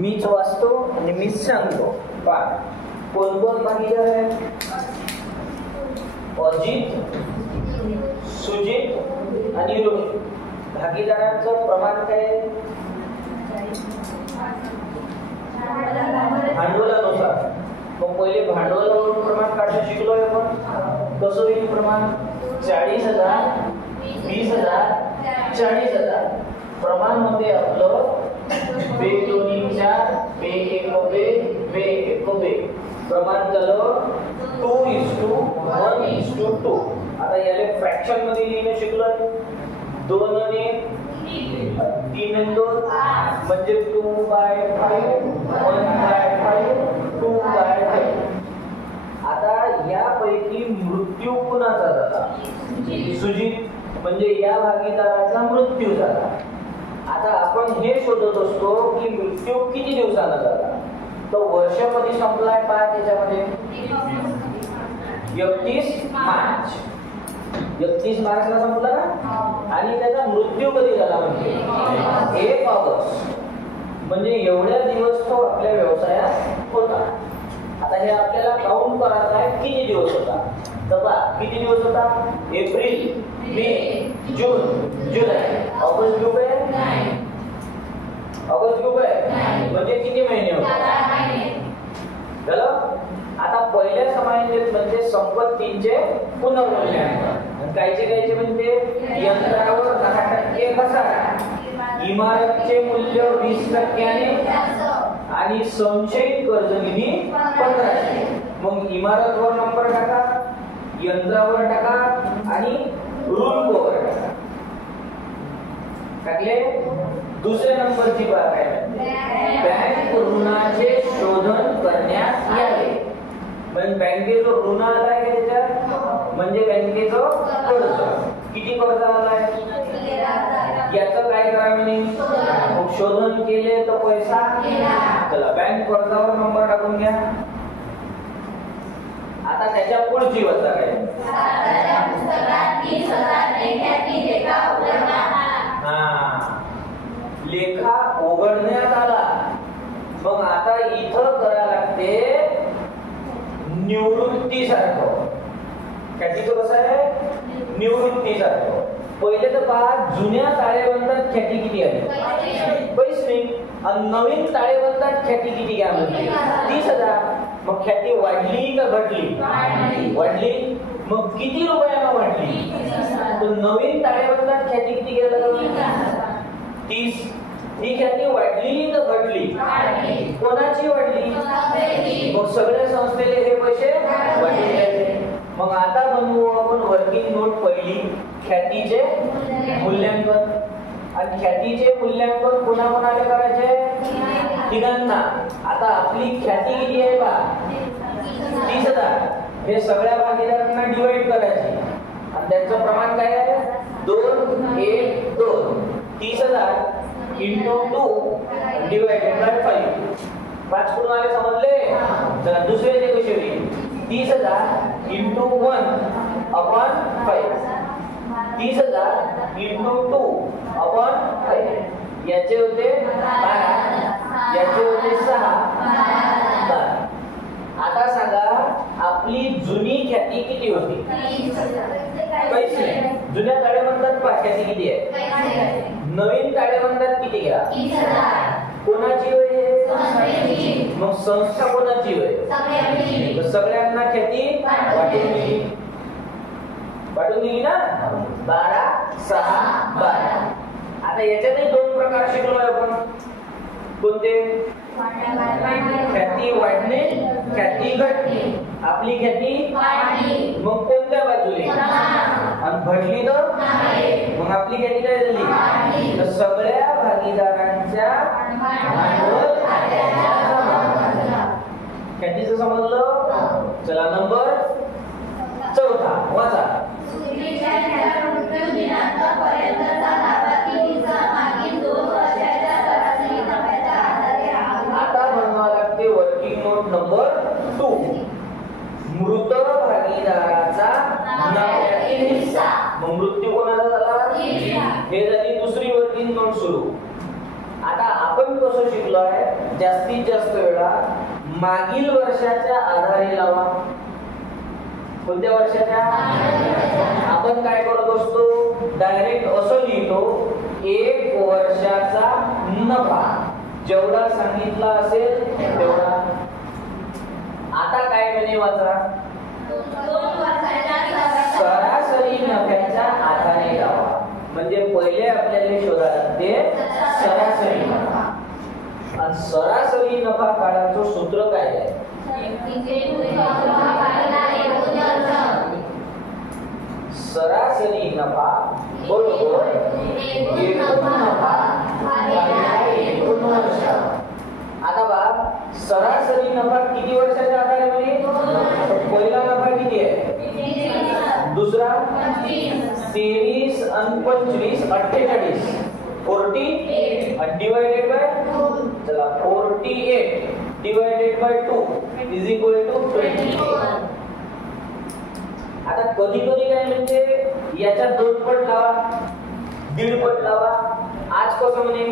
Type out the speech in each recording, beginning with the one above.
मीच वाचतो आणि मीच सांगतो. पहा कोण कोण भागीदार आहे? अजित, सुजित आणि रोहित. भागीदारांचं प्रमाण काय आहे? भांडवलानुसार. मग पहिले भांडवलावरून प्रमाण काढणं शिकलोय आपण. कसं होईल प्रमाण? 40,000, 20,000, 40,000. प्रमाण मध्ये आपलं बे दोन्ही 4, बे एक बे, बे एक बे. प्रमाण झालं 2:1:2. आता याला फ्रॅक्शन मध्ये लिहिणं शिकलोय. 2 आणि 3 आणि 2 म्हणजे 2/5, 1/5, 2/5. आता यापैकी मृत्यू कुणाचा झाला? सुजित, म्हणजे या भागीदाराचा मृत्यू झाला. आता आपण हे शोधत असतो की मृत्यू किती दिवसांना झाला. तो वर्षामध्ये संपलाय. पहा त्याच्यामध्ये 31 मार्च. 31 मार्चला संपला ना. आणि त्याचा मृत्यू कधी झाला? म्हणजे 1 ऑगस्ट. म्हणजे एवढ्या दिवस तो आपल्या व्यवसायात होता. आता हे आपल्याला काउंट करायचं आहे किती दिवस होता. तर पहा किती दिवस होता? एप्रिल, मे, जून, जुलै, ऑगस्ट घेऊ काय? ऑगस्ट घेऊ काय? म्हणजे किती महिने होते? झालं. आता पहिल्या समायोजित म्हणजे संपत्तीचे पुनर्मूल्यांकन. कायचे म्हणजे यंत्रावर 10% घसारा, इमारतचे मूल्य 20% आणि संशयित कर्ज निधी 1500. मग इमारतवर नंबर टाका, यंत्रावर टाका आणि ऋणकोवर टाका. टाकले. दुसऱ्या नंबरची बात आहे बँक ऋणाचे शोधन करण्यात यावे. म्हणजे बँकेचं ऋण आलाय का त्याच्यात? म्हणजे बँकेचं कर्ज. किती कर्ज आलाय? याचं काय करा म्हणे? मग शोधन केले तर पैसा. चला बँक कर्जावर नंबर टाकून घ्या. आता त्याच्या पुढची वजा काय? लेखा उघडण्यात आला. मग आता इथं करा लागते निवृत्तीसारखं. ख्यातीचं कसं आहे? निवृत्तीसारखं. पहिले तर पहा जुन्या ताळेबंदात ख्याती किती आली? पैसे. आणि नवीन ताळेबंदात ख्याती किती घ्या म्हणजे 30,000. मग ख्याती वाढली का घटली? वाढली. मग किती रुपयाला वाढली? तर नवीन ताळेबंदात ख्याती किती घ्यायला लागली? 30. ही ख्याती वाढली का घटली? कोणाची वाढली? मग सगळ्या संस्थेले हे पैसे वाढले. मग आता बनवू आपण वर्किंग नोट पहिली ख्यातीचे मूल्यांकन. आणि ख्यातीचे मूल्यांकन कोणाकोणाला करायचे? तिघांना. आता आपली ख्याती किती आहे बा? 30,000. हे सगळ्या भागीदारांना डिवाइड करायचे. आणि त्यांचं प्रमाण काय आहे? 2:1:2. 30,000 into 2 divided by 5. 5 कुठून आले समजले? चला दुसरे जे कसे होईल? 30,000 into 1/5. 30,000 into 2/5. याचे होते 12. याचे होते 6. 12. आता सांगा आपली जुनी ख्याती किती होती? पैसे. जुन्या ताळेबंदात ख्याती किती आहे? नवीन ताळेबंदात किती घ्या? कोणाची होय? मग संस्था कोणाची होय? सगळ्यांना ख्याती वाटून दिली. वाटून दिली ना. 12, 6, 12. आता याच्यातही 2 प्रकार शिकलोय आपण. कोणते? ख्याती वाढणे, ख्याती घटणे. आपली ख्याती वाढली. मग कोणत्या बाजूने? आणि घटली तर मग आपली ख्याती काय झाली? तर सगळ्या भागीदारांच्या भांडवल ख्यातीचं समजलं. चला नंबर 4 वाचा. आता बनवा लागते वर्किंग नोट नंबर 2. मृत भागीदाराचा नफ्यातील हिस्सा. मग मृत्यू कोणाचा झाला? हे झाली दुसरी वर्किंग नोट सुरू. आता आपण कसं शिकलोय, जास्तीत जास्त वेळा मागील वर्षाच्या आधारे लावा. कोणत्या वर्षाच्या? आपण काय करत असतो, डायरेक्ट असं लिहितो, एक वर्षाचा नफा जेवढा सांगितला असेल तेवढा. आता काय म्हणे वाचा, सरासरी नफ्याच्या आधारे लावा. म्हणजे पहिले आपल्याला शोधायला लागते सरासरी नफा. आणि सरासरी नफा काढायचं सूत्र काय आहे? सरासरी नफा बरोबर एकूण नफा भागिले एकूण वर्ष. आता बघा, सरासरी नफा किती वर्षाच्या आधारे म्हणे? पहिला नफा किती आहे? दुसरा 23 आणि 25 48 40 डिवाइडेड बाय, चला 48 divided by 2 is equal to 28. आता कधी कधी काय म्हणजे याच्या 2 पट लावा, 1.5 पट लावा. आज कसं म्हणे,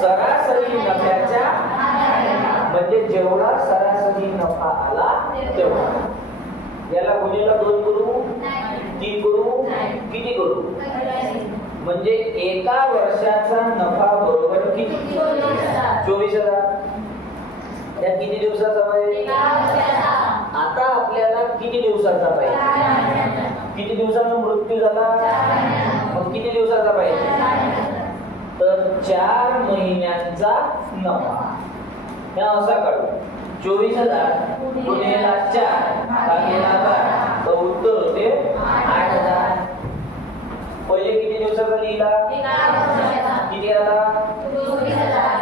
सरासरी नफ्याच्या, म्हणजे जेवढा सरासरी नफा आला तेवढा. याला गुणिले 2 करू, 3 करू, किती करू? म्हणजे एका वर्षाचा नफा बरोबर किती? 24,000. त्यात किती दिवसाचा पाहिजे? आता आपल्याला किती दिवसाचा पाहिजे? किती दिवसांना मृत्यू झाला, मग किती दिवसाचा पाहिजे? तर 4 महिन्यांचा नफा. या असा काढू, 24,000 गुणिले 4 भागिले 12, तर उत्तर होते 8,000. पहिले किती दिवसाचा लिहिला? किती आला?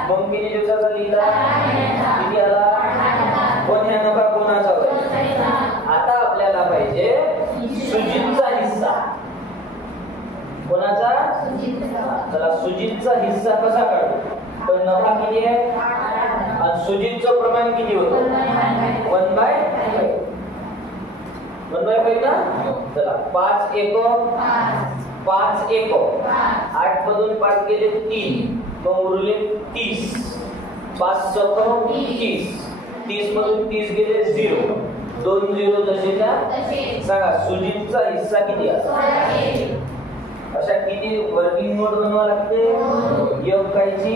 मग किती दिवसाचा लिहिला? किती आला? पण ह्या नफा कोणाचा पाहिजे? आता आपल्याला पाहिजे सुजितचा हिस्सा. कोणाचा? चला सुजितचा हिस्सा कसा काढू? पण नफा किती आहे आणि सुजितचं प्रमाण किती होतं? 1/5. 1/5 ना. चला 5 एक 5 एक 8 मधून 5 गेले 3, मग उरले 30. 5 सक 30, 30 मधून 30 गेले 0, 2 0 जसेच्या सांगा. सुजितचा हिस्सा किती आहे? अशा किती वर्किंग नोट बनवावं लागते? एक कायची,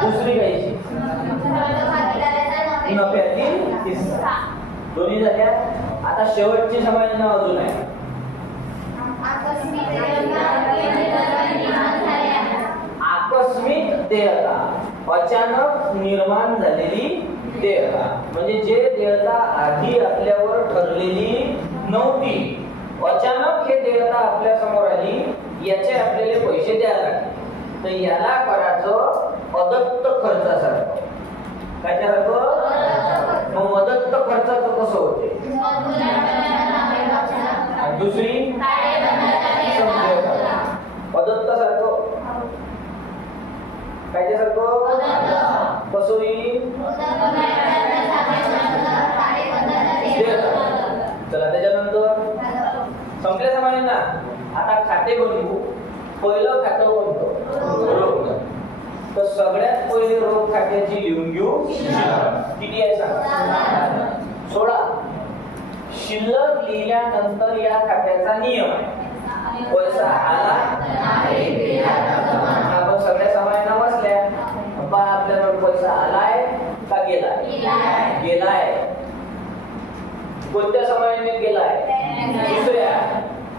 दुसरी कायची, नफ्यातील हिस्सा. दोन्ही झाल्या. आता शेवटची समायोजन अजून आहे. आकस्मिक देयता, अचानक निर्माण झालेली देयता. म्हणजे जे देयता आधी आपल्यावर ठरलेली नव्हती, अचानक हे देयता आपल्या समोर आली, याचे आपल्याला पैसे द्यायला लागले, तर याला करायचं अदत्त खर्चासारखं. काय करायचं? मग अदत्त खर्चाचं कसं होते? दुसरी अदत्त सारखं, काय सारखं? कसं होईल? चला त्याच्यानंतर संपल्या समाने ना. आता खाते बनवू. पहिलं खातं कोणतं? रोख. तर सगळ्यात पहिले रोख खात्याची लिहून घेऊ. किती आहे सांग? 16. शिल्लक लिहिल्यानंतर या खात्याचा नियम आहे, पैसा आला, आपण सगळ्या समायांना वाचल्या, आपल्याला पैसा आलाय का गेलाय? गेलाय. कोणत्या समायाने गेलाय? दुसऱ्या.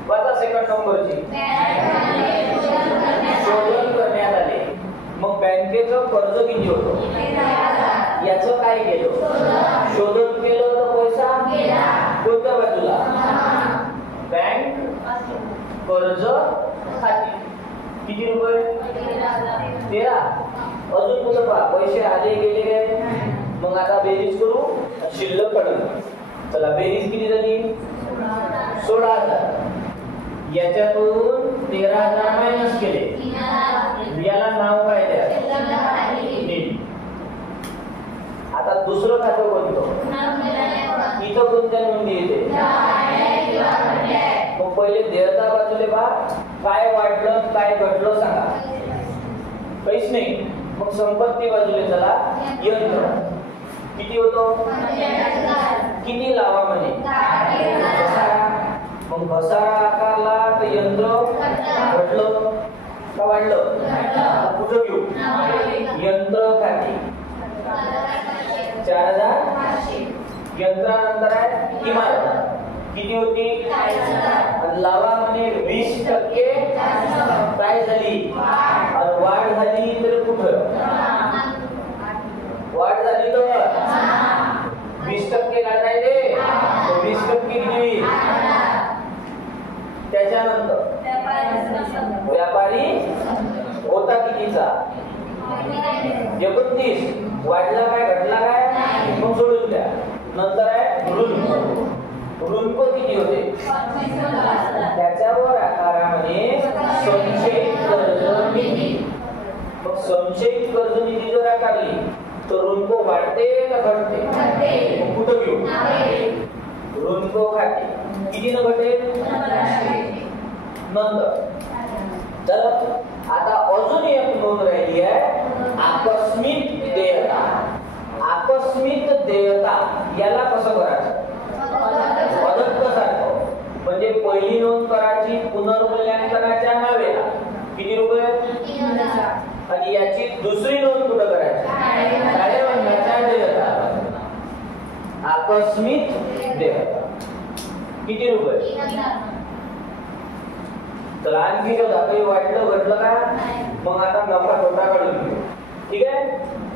वाचा सेकंड नंबरची. शोधन करण्यात आले. मग बँकेचं कर्ज किती होतं? याचं काय केलं? शोधन केलं तर पैसा कोणत्या बाजूला? बँक कर्ज खाती. किती रुपये? 13. अजून कुठं पहा, पैसे आले गेले काय? मग आता बेरीज करू, शिल्लक काढू. चला बेरीज किती झाली? 16,000. याच्यातून 13,000 मायनस केले. याला नाव काय द्या? आता दुसरं खातं कोणतं? इथं कोणत्या नोंदी येते? मग पहिले देयता बाजूले बा, काय वाढलं काय घटलं सांगा. काहीच नाही. मग संपत्ती बाजूला चला, यंत्र किती होतो? किती लावा म्हणे? घसारा. मग घसारा आकारला तर यंत्र घटलं का वाढलं? कुठं घेऊ? यंत्र खाती 4500. यंत्रानंतर आहे इमारत किती होती? आणि लावा म्हणे 20% काय झाली? आणि वाढ झाली तर कुठं? वाढ झाली तर 20% काढाय दे. 20% किती? त्याच्यानंतर व्यापारी होता कितीचा? 29. वाढला काय घटला काय? मग सोडून द्या. नंतर आहे ऋण. ऋणको किती होते? त्याच्यावर आकारामध्ये संचयित कर्ज निधी. मग संचयित कर्ज निधी जर आकारली तर ऋणको वाढते का घटते? कुठं घेऊ? ऋणको खाते किती न घटेल? नंतर तर आता अजून एक नोंद राहिली आहे, आकस्मिक देयता. आकस्मिक देयता याला कसं करायचं? सारखं. म्हणजे पहिली नोंद करायची पुनर्मूल्यांकनाच्या नावेला किती रुपये? आणि याची दुसरी नोंद कुठं करायची? ताळेबंदाच्या देयता. आकस्मिक देयता किती रुपये? तर आणखी काही वाढलं घटलं का? मग आता नफा तोटा काढून घेऊ. ठीक आहे.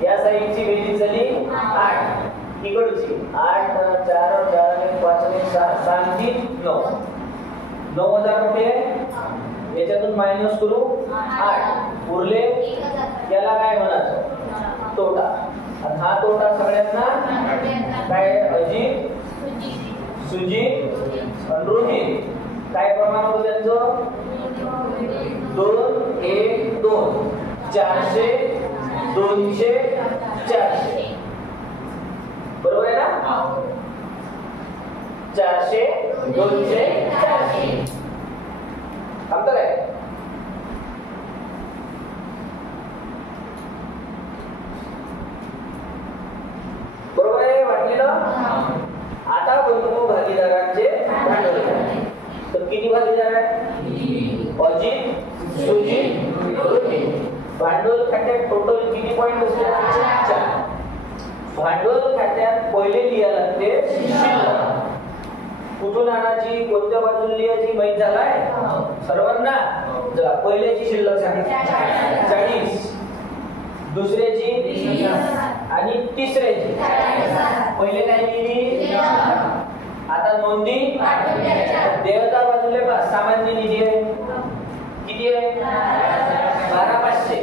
या साईडची बेरीज झाली 8, इकडची 8 4 4 5 6 7 3 9. 9000 रुपये याच्यातून मायनस करू 8 उरले. याला काय म्हणायचं? तोटा. आणि हा तोटा सगळ्यांना काय? अजित, सुजित आणि रोहित. काय प्रमाण होतं त्यांचं? 2 1 2 400 200 400. बरोबर आहे ना? 400 200 400. समजलं काय? बरोबर आहे वाटलेलं? आता बनवू भागीदारांचे भांडवल. तर किती भागीदार आहेत? अजित, सुजित, रोहित. भांडवल खात्यात टोटल किती पॉइंट असते? 4. भांडवल खात्यात पहिले लिहायला लागते शिल्लक. कुठून आणायची, कोणत्या बाजूला लिहायची माहित झालाय सर्वांना? चला, पहिल्याची शिल्लक सांगितली 40, दुसऱ्याची 20 आणि तिसऱ्याची. पहिले काय लिहिली? आता नोंदी देयता बाजूला सामान्य निधी आहे किती आहे? 12500.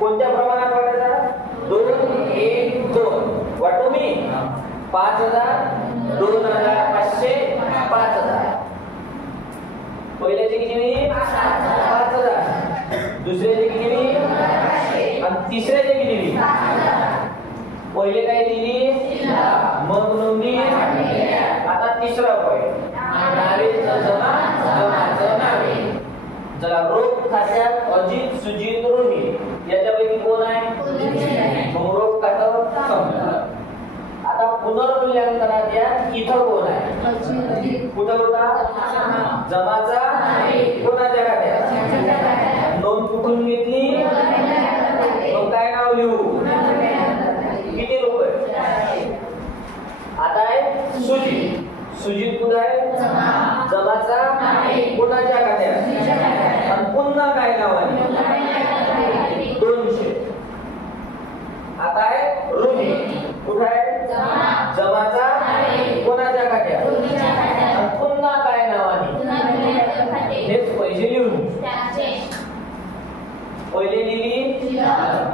कोणत्या प्रमाणात वाटायचा? 2 1 2. वाटू मी 5000 2500 5000. पहिल्याचे किती मी? 5000. दुसऱ्याचे किती मी? आणि तिसऱ्याचे किती मी? पहिले काय दिली? मग नोंदी. आता तिसरा पॉइंट नावेचं जमा, जमाचं नावे. चला, रोख खात्यात अजित, सुजित, रोहित याच्यापैकी कोण आहे? मग रोख खातं संपलं. आता पुनर्मूल्यांकनात या इथं कोण आहे? कुठं होता? जमाचा कोणाच्या खात्यात? नोंद कुठून घेतली? मग काय नाव लिहू? किती रुपये? आता आहे सुजित. सुजित कुठं आहे? जमाचा कोणाच्या खात्यात? आणि पुन्हा काय नावाने? 200. आता आहे रोहित. कुठं आहे? जमाचा कोणाच्या खात्यात? आणि पुन्हा काय नावाने? हेच पैसे लिहून. पहिले लिहिली,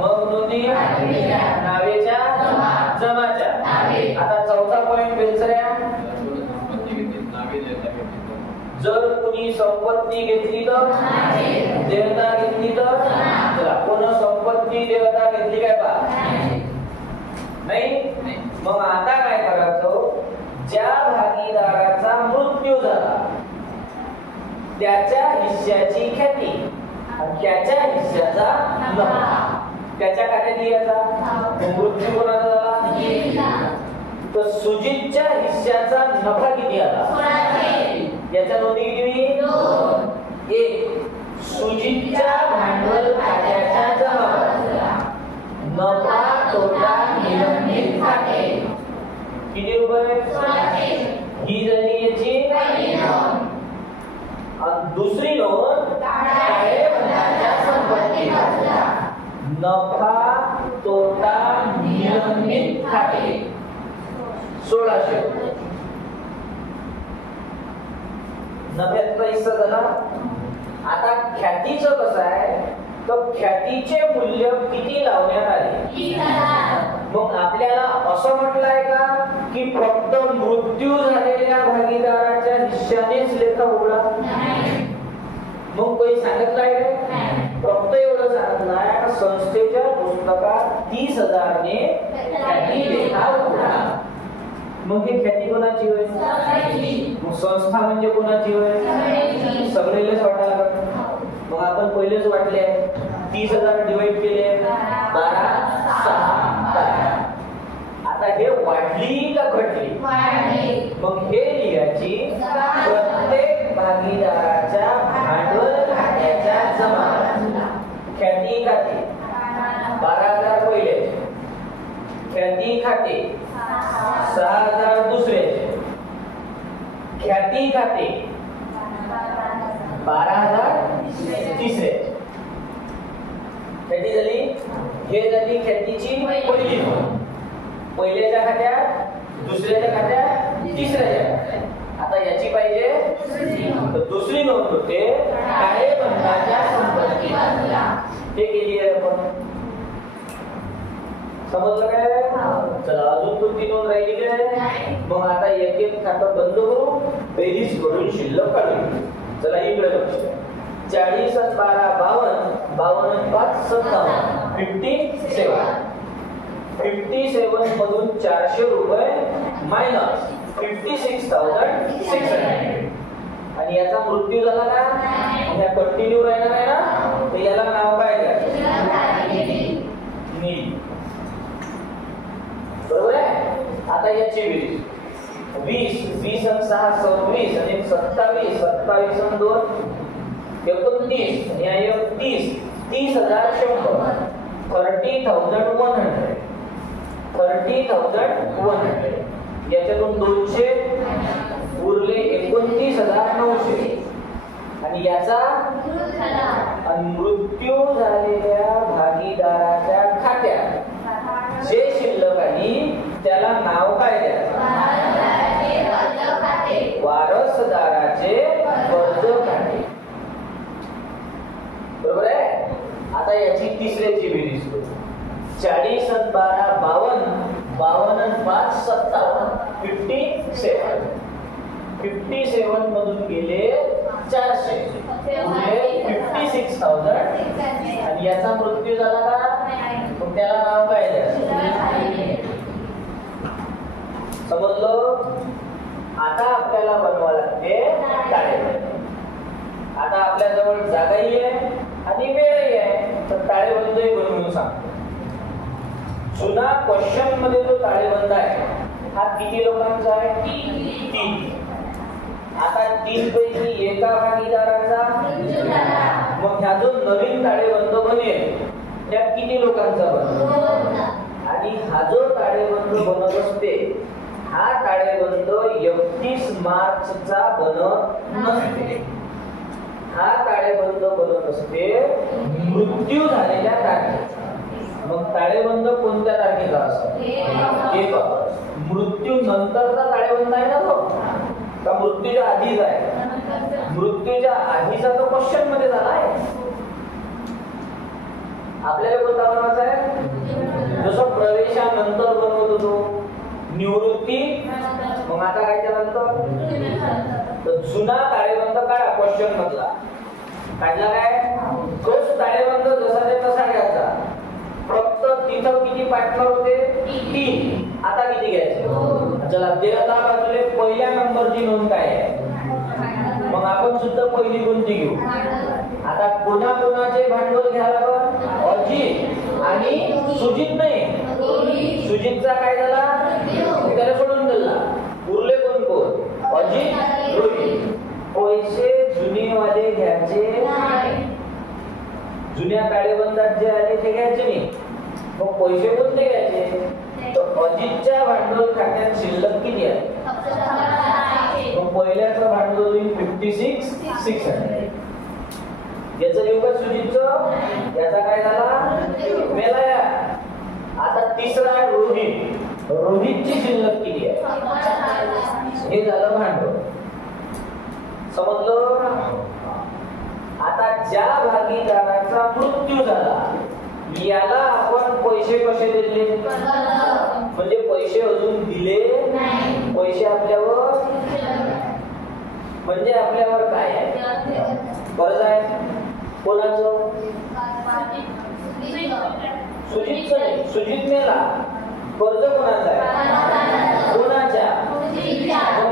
मग नोंदी नावेच्या, जमाच्या. आता चौथा पॉइंट बेलसऱ्या. जर कुणी संपत्ती घेतली तर देयता घेतली तर चला, कोण संपत्ती देयता घेतली काय पा? नाही. मग आता काय करायचं? ज्या भागीदाराचा मृत्यू झाला त्याच्या हिश्श्याची ख्याती आणि त्याच्या हिश्श्याचा नफा. त्याच्या खात्यात याचा मृत्यू कोणाचा झाला तर सुजितच्या हिस्स्याचा नफा किती आला याच्या नोंदी किती एक सुजितच्या भांडवल खात्याच्या जमा नफा तोटा निलंबित खाते किती रुपये ही झाली याची आणि दुसरी नोंद ताळेबंदाच्या संपत्ती नफा तोटा निलंबित खाते 1600 नफ्याचा हिस्सा झाला आता ख्यातीचं कसं आहे तर ख्यातीचे मूल्य किती लावण्यात आले मग आपल्याला असं म्हटलंय का की फक्त मृत्यू झालेल्या भागीदाराच्या हिश्श्यानेच लेखा उघडा मग काही सांगितलंय फक्त एवढं सांगितलंय संस्थेच्या पुस्तकात 30,000 ने ख्याती लेखा उघडा मग हे ख्याती कोणाची होय मग संस्था म्हणजे कोणाची होय सगळेलेच वाटायला लागत मग आपण पहिलेच वाटले 30,000 डिवाइड केले 12 6 आता हे वाढली का घटली मग हे लिहायची प्रत्येक भागीदाराच्या भांडवल खात्याच्या जमा ख्याती खाते 12,000 पहिले ख्याती खाते 6,000 दुसरे ख्याती खाते 12,000 तिसरे ख्याती झाली हे झाली ख्यातीची पहिली नोंद पहिल्याच्या खात्यात दुसऱ्याच्या खात्यात तिसऱ्याच्या खात्यात आता याची पाहिजे तर दुसरी नोंद होते ताळेबंदाच्या संपत्ती बाजूला ते केली आहे आपण समजलं काय चला अजून कोणती नोंद राहिली काय मग आता एक एक खातं बंद करू बेरीज करून शिल्लक काढू चला इकडे लक्ष 40 आणि 12 52 आणि 5 57 57 मधून 400 रुपये मायनस 56,600 आणि याचा मृत्यू झाला का ह्या कंटिन्यू राहणार आहे ना तर याला नाव काय द्यायचं नील बरोबर आहे आता याची 20 आणि 6 26 आणि 27 27 आणि 2 29 आणि 30 30,100 30,100 याच्यातून 200 उरले 29,900 आणि याचा मृत्यू झालेल्या भागीदाराच्या खात्यात जे शिल्लक आहे त्याला नाव काय द्यायचं वारसदाराचे कर्ज खाते बरोबर आहे आता याची तिसऱ्याची बेरीज करू 40 आणि 12 52 आणि 5 57 57 मधून गेले 400 उरले 56,000 आणि याचा मृत्यू झाला का मग त्याला नाव काय द्यायचं समजलं आता आपल्याला बनवावं लागते ताळेबंद आता आपल्या जवळ जागाही आहे आणि वेळही आहे तर ताळेबंदही बनवून सांगतो जुना क्वेश्चन मध्ये जो ताळेबंद आहे हा किती लोकांचा आहे 3 आता 3 पैकी एका भागीदाराचा मग ह्या जो नवीन ताळेबंद बनेल त्या किती लोकांचा बनेल आणि हा जो ताळेबंद बनत असते हा ताळेबंद 31 मार्चचा बनत नसते हा ताळेबंद बनत असते मृत्यू झालेल्या तारखेचा मग ताळेबंद कोणत्या तारखेचा असतो 1 ऑगस्ट मृत्यू नंतरचा ताळेबंद आहे ना तो का मृत्यूच्या आधीच आहे मृत्यूच्या आधीचा तो क्वेश्चन मध्ये झाला आहे आपल्याला कोणता बनवायचा आहे जसं प्रवेशानंतर बनवत होतो निवृत्ती मग आता काय नंतर तर जुना ताळेबंद काढा क्वेश्चन मधला काढला काय तोच ताळेबंद जसा ते तसा घ्यायचा फक्त तिथं किती पार्टनर होते 3 आता किती घ्यायचे चला देहला बाजूले पहिल्या नंबरची नोंद काय आहे मग आपण सुद्धा पहिली कोणती घेऊ आता पुन्हा कोणाचे भांडवल घ्यायला लागल? अजित आणि सुजित नाही. सुजितचा काय झाला? त्याला सोडून दिला. उरले कोण कोण? अजित, रोहित. पैसे जुनेवाले घ्यायचे, जुन्या ताळेबंदात जे आले ते घ्यायचे नाही. मग पैसे कोणते घ्यायचे? तर अजितच्या भांडवल खात्यात शिल्लक किती आहे? मग पहिल्याचं भांडवल होईल 56,600. याचं येऊ का सुजितचं? याचा काय झाला? मेलाया. आता तिसरा आहे रोहित. रोहितची शिल्लक किती आहे? हे झालं भांडवल. समजलं? आता ज्या भागीदाराचा मृत्यू झाला याला आपण पैसे कसे दिले? म्हणजे पैसे अजून दिले नाही. पैसे आपल्यावर म्हणजे आपल्यावर काय आहे? कर्ज आहे. कोणाचं? सुजितचं नाही. सुजित मेला. कर्ज कोणाचं आहे? कोणाच्या?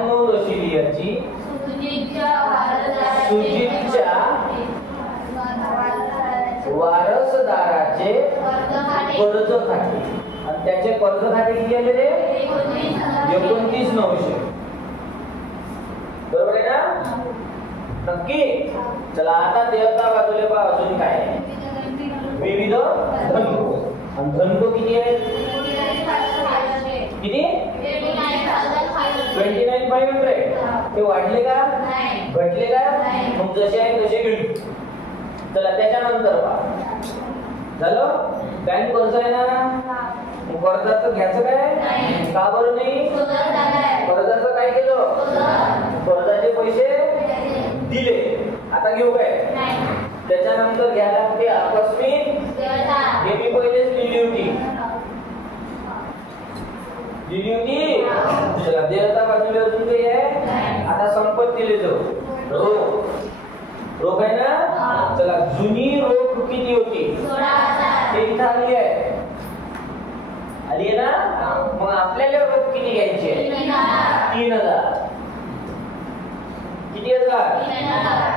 मग रशिदियाची सुजितच्या वारसदाराचे कर्ज खाते. आणि त्याचे कर्ज खाते किती आले रे? 29,900. बरोबर आहे ना? नक्की. चला आता देवता बाजूला पहा अजून काय आहे. विविध धनको. आणि धनको किती आहेत? किती? 29,500. ते वाढले का? घटले का? मग जसे आहे तसे घेऊ. चला त्याच्यानंतर पहा. झालं? बँक कर्ज आहे ना? कर्जाचं घ्यायचं काय? का बरं नाही? कर्जाचं काय केलं? कर्जाचे पैसे दिले. आता घेऊ काय? त्याच्यानंतर घ्यायला लागते आकस्मिक. हे मी पहिलेच लिहिली होती. चला देवता बाजूला अजून काही आहे? आता संपत्तीले जाऊ. रोख आहे ना? चला जुनी रोख किती होती? 16,000. ते इथं आली आहे. आली आहे ना? मग आपल्याला रोख किती घ्यायची आहे? 3,000. किती हजार? 3,000.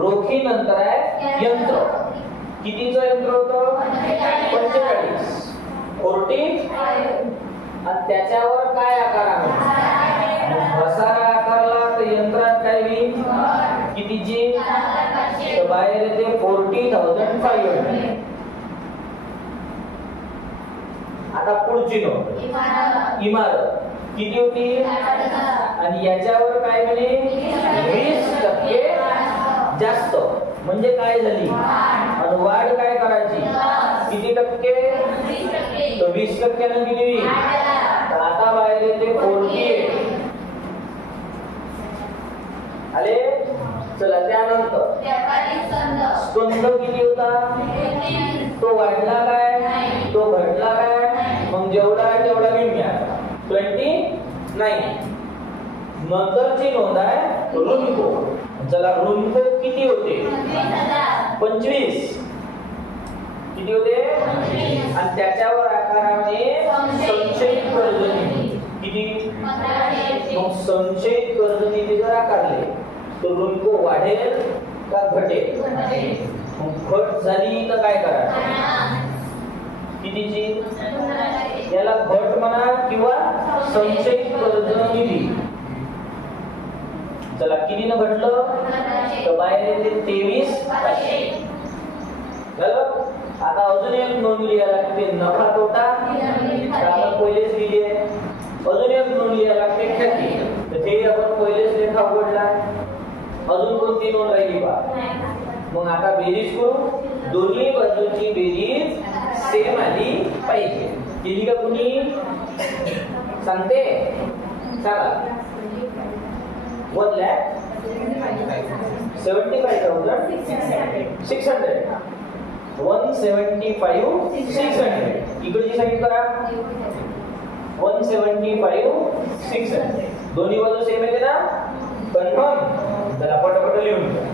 रोखी नंतर आहे यंत्र. कितीचं यंत्र होतं? 45. 40. आणि त्याच्यावर काय आकार आहे? घसारा आकारला तर यंत्रात काय होईल? कितीची? तर बाहेर येते 40,500. आता पुढची नोट इमारत किती होती? आणि याच्यावर काय म्हणे? 20% जास्त. म्हणजे काय झाली? आणि वाढ काय करायची? किती टक्के? तर 20% किती? आता बाहेर येते 48. आले. चला त्यानंतर स्कंद किती होता? तो वाढला काय? तो घटला काय? मग जेवढा आहे तेवढा घेऊन घ्या. 29. नंतरची नोंद आहे ऋणको. चला ऋणको किती होते? 25. किती होते? आणि त्याच्यावर आकाराने संचयित कर्ज निधी किती? मग संचयित कर्ज निधी जर आकारले तर ऋणको वाढेल का घटेल? मग घट झाली तर काय करायचं? कितीची? याला घट म्हणा किंवा संचयित कर्ज निधी. चला कितीनं घटलं? तर बाहेर येते 23,500. झालं. आता अजून एक नोंद लिहायला लागते नफा तोटा. आपण पहिलेच लिहिली आहे. अजून एक नोंद लिहायला लागते ख्याती. तर ते आपण पहिलेच लेखा उघडला. अजून कोणती नोंद राहिली पहा. मग आता बेरीज करू. दोन्ही बाजूची बेरीज सेम आली पाहिजे. केली का कुणी? सांगते? सांगा. 1,75,600. 175,600. इकडची सांगितलं करा. 175,600. दोन्ही बाजू सेम येते ना? कन्फर्म. चला पटापट लिहून घ्या.